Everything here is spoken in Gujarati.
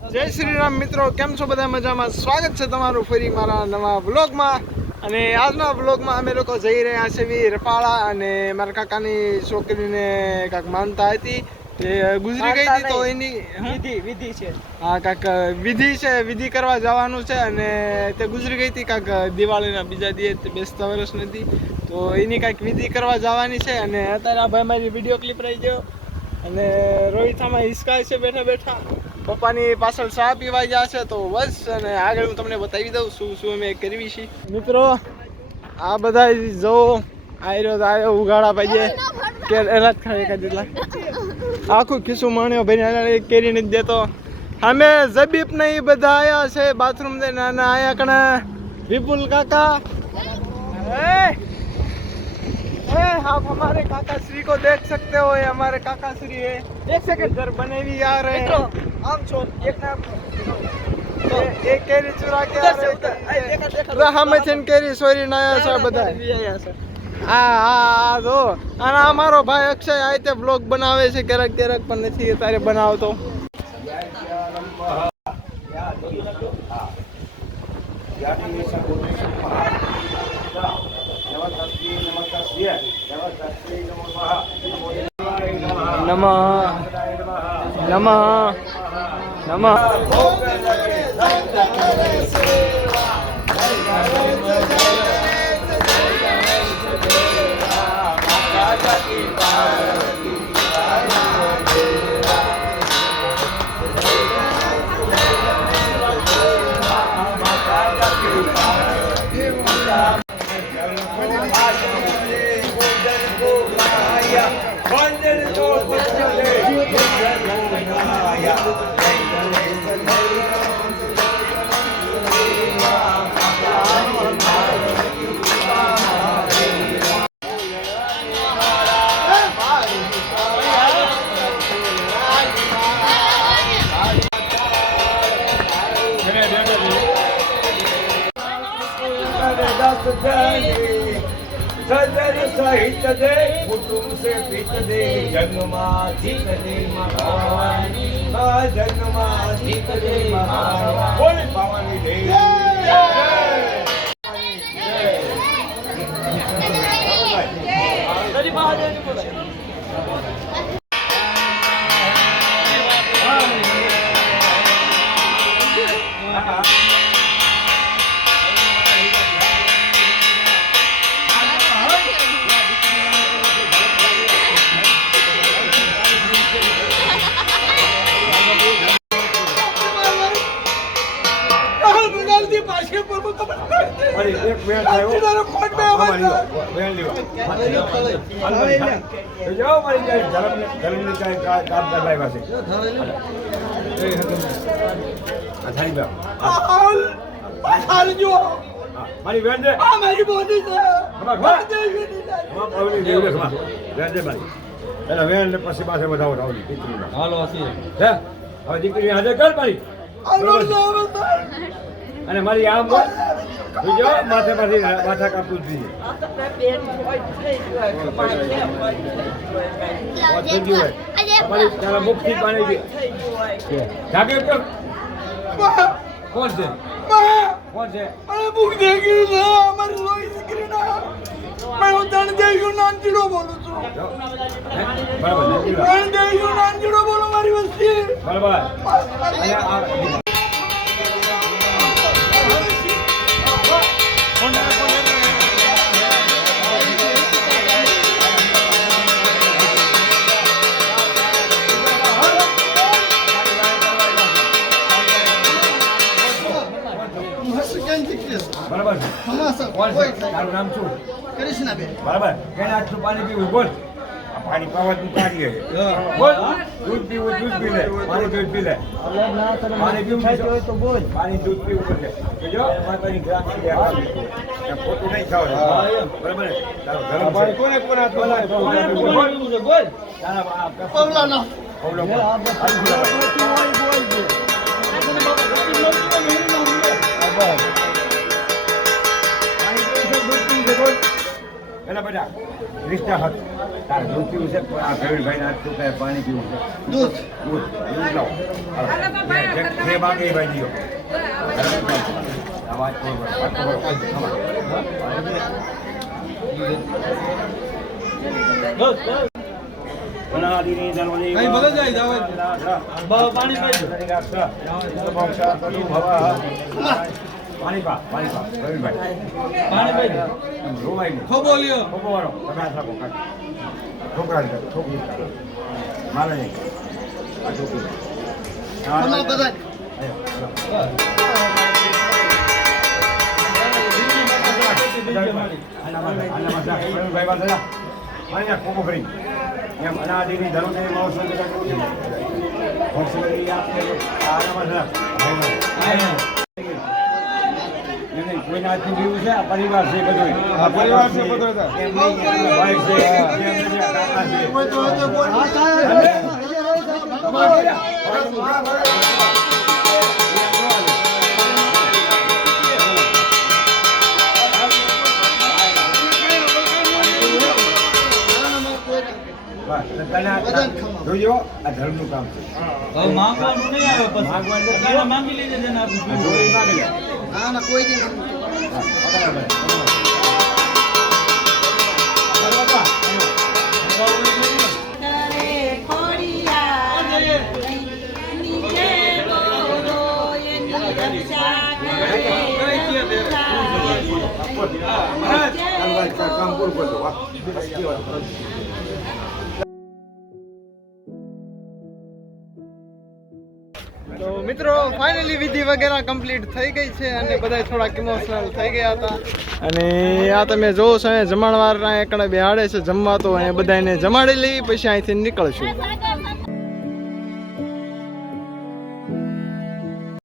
જય શ્રી રામ મિત્રો કેમ છો બધા મજામાં? સ્વાગત છે તમારું ફરી મારા નવા બ્લોગમાં અને આજના બ્લોગમાં અમે લોકો જઈ રહ્યા છે વી રપાળા અને મારા કાકાની છોકરીને કાંક માનતા હતી. એ ગુજરી ગઈ હતી તો એની વિધિ વિધિ છે. હા કાંક વિધિ છે વિધિ કરવા જવાનું છે અને તે ગુજરી ગઈ હતી કાંક દિવાળીના બીજા દિવસ બેસતા વર્ષ નથી. તો એની કાંઈક વિધિ કરવા જવાની છે અને અત્યારે આ ભાઈ મારી વીડિયો ક્લિપ રહી ગયો. અને રોહિત આમાં હિસકાય છે બેઠા બેઠા. પપ્પાની પાછળ ચા પીવા ગયા છે તો બસ અને આગળ હું તમને બતાવી દઉં શું શું અમે કરવી છે મિત્રો આ બધા જો આયરો તો આયો ઉગાડા પાઈએ કે એલા જ ખાઈ કાઢી એટલા આખું ખિસ્સું માણ્યો ભાઈ એક કેરી નથી દેતો અમે જબીપ ને એ બધા આયા છે બાથરૂમ દે નાના આયા કણા વિપુલ કાકા ए, ए, आप हमारे काका श्री को देख सकते हो ये हमारे काका श्री है एक सेकंड इधर बने भी आ रहे મિત્રો हैं આમ છો એક ના એક કેરી ચૂરા હામે છે કેરી સોરી ના છે બધા આ આ જો. અને અમારો ભાઈ અક્ષય આ રીતે બનાવે છે ક્યારેક ક્યારેક પણ નથી તારે બનાવતો. નમઃ. નમઃ. નમઃ. સહિત દે કુટુંબ સે પિત દે જન્માધિક દે મહાવાની આ જન્માધિક દે મહાવાની બોલ ભવાની દે હરી મહાદેવની બોલાય અરે એક વેણ થયો અમારી વેણ લેવા જાઓ મારી જાય ધર્મ ધર્મની કામ કરવા આવ્યા છે એ આ થાળી. હા, મારી દે. ખમા, પાવલી દેવ દે, મારી. વેણ ને પછી પાસે વધાવો રાવલી દીકરીના. હે? હવે દીકરી હાજર કર મારી છે? અને મારી આમ બીજો માથે માંથી માથા કાપવું જોઈએ તમારી તારા મુખથી પાણી જાગે કર કોણ છે કોણ છે જો. હે? બરાબર નીકળી લો. બરાબર અહીંયા વસ્તી બરાબર કોણ છે. તારું નામ શું? બરાબર. કેને આટલું પાણી પીવું? બોલ. આ પાણી પાવાતું કાર્ય બોલ. દૂધ પીવું દૂધ પી લે. પાણી દૂધ પી લે. પાણી પીવું છે તો બોલ. પાણી દૂધ પીવું પડશે જો માતાની છે. ખોટું નહીં ખાવ બરાબર? તારો કોને કોને? બોલ. તારા બોલ. છે, દૂધ એટલે બધા રિશ્તા હાથ તારે દૂધ પીવું છે આ પ્રવીણભાઈ ના તું કહે પાણી પીવું છે દૂધ દૂધ દૂધ લાવો એ. કઈ જાય, જાવે. પાણી રવિભાઈ પાણી પાઈ દે. એમ રોવાય નહીં ખોબો લ્યો. ખોખો વાળો. તમે આ કાઢ. છોકરા છોકરી. મારે નહીં આ છોકરી આ- તમારા બધા. આનામાં જા, આનામાં છે આ પરિવાર છે બધો આ પરિવાર છે બધો છે એમને છે જોજો આ ધર્મનું કામ છે હવે માંગવાનું નહીં આવે પછી માંગવાનું નથી. અત્યારે માંગી લેજે જેને આપવું આ જોઈ માંગી લે. ના ના કોઈ દી હા, પકડ ભાઈ, પકડ. મિત્રો ફાઇનલી વિધિ વગેરે કમ્પ્લીટ થઈ ગઈ છે અને બધા થોડાક ઇમોશનલ થઈ ગયા હતા. અને આ તમે જોવો છો જમણવાર એકડે બેહાડે છે, જમવા તો અને બધાને જમાડી લઈ પછી અહીંથી નીકળશું.